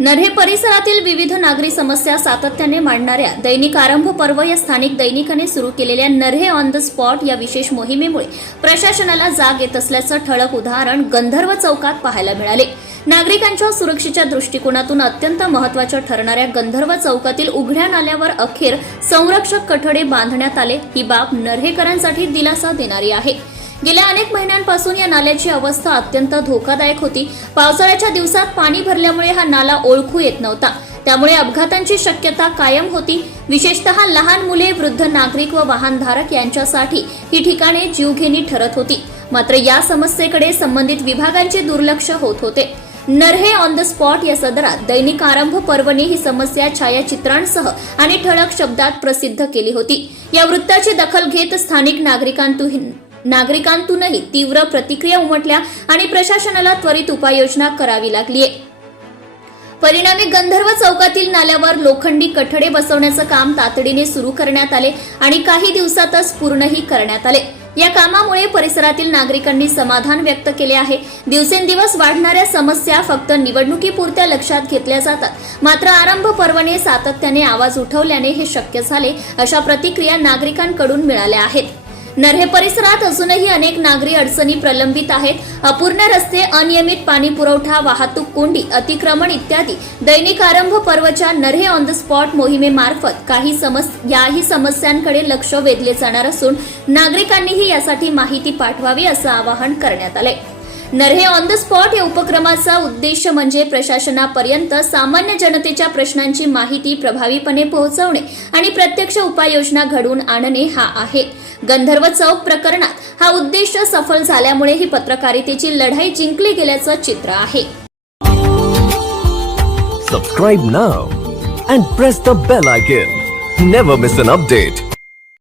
नर्हे परिसरातील विविध नागरी समस्या सातत्याने मांडणाऱ्या दैनिक आरंभ पर्व या स्थानिक दैनिकाने सुरू केलेल्या नर्हे ऑन द स्पॉट या विशेष मोहिमेमुळे प्रशासनाला जाग येत असल्याचं ठळक उदाहरण गंधर्व चौकात पाहायला मिळाले. नागरिकांच्या सुरक्षेच्या दृष्टिकोनातून अत्यंत महत्त्वाच्या ठरणाऱ्या गंधर्व चौकातील उघड्या नाल्यावर अखेर संरक्षक कठडे बांधण्यात आले. ही बाब नर्हेकरांसाठी दिलासा देणारी आहे. गेल्या अनेक महिन्यांपासून या नाल्याची अवस्था अत्यंत धोकादायक होती. पावसाळ्याच्या दिवसात पाणी भरल्यामुळे हा नाला ओळखू येत नव्हता. त्यामुळे अपघातांची शक्यता कायम होती. विशेषतः लहान मुले वृद्ध नागरिक व वाहनधारक यांच्यासाठी ही ठिकाणे जीवघेणी ठरत होती. मात्र या समस्येकडे संबंधित विभागांचे दुर्लक्ष होत होते. नरहे ऑन द स्पॉट या सदरात दैनिक आरंभ पर्वणी ही समस्या छायाचित्रांसह आणि ठळक शब्दात प्रसिद्ध केली होती. या वृत्ताची दखल घेत स्थानिक नागरिकांतून नागरिकांतूनही तीव्र प्रतिक्रिया उमटल्या आणि प्रशासनाला त्वरित उपाययोजना करावी लागलीय परिणामी गंधर्व चौकातील नाल्यावर लोखंडी कठडे बसवण्याचं काम तातडीने सुरू करण्यात आले आणि काही दिवसातच पूर्णही करण्यात आले. या कामामुळे परिसरातील नागरिकांनी समाधान व्यक्त केले आहे. दिवसेंदिवस वाढणाऱ्या समस्या फक्त निवडणुकीपुरत्या लक्षात घेतल्या जातात. मात्र आरंभ पर्वणे सातत्याने आवाज उठवल्याने हे शक्य झाले अशा प्रतिक्रिया नागरिकांकडून मिळाल्या आहेत. नरहे परिसरात अजूनही अनेक नागरी अडचणी प्रलंबित आहेत. अपूर्ण रस्ते अनियमित पाणी पुरवठा वाहतूक कोंडी अतिक्रमण इत्यादी दैनिक आरंभ पर्वच्या नरहे ऑन द स्पॉट मोहिमेमार्फत काही समस याही समस्यांकडे लक्ष वेधले जाणार असून नागरिकांनीही यासाठी माहिती पाठवावी असं आवाहन करण्यात आलंय. नरहे ऑन द स्पॉट या उपक्रमाचा उद्देश म्हणजे प्रशासनापर्यंत सामान्य जनतेच्या प्रश्नांची माहिती प्रभावीपणे पोहोचवणे आणि प्रत्यक्ष उपाययोजना घडवून आणणे हा आहे. गंधर्व चौक प्रकरणात हा उद्देश सफल झाल्यामुळे ही पत्रकारितेची लढाई जिंकली गेल्याचं चित्र आहे. Subscribe now and press the bell icon never miss an update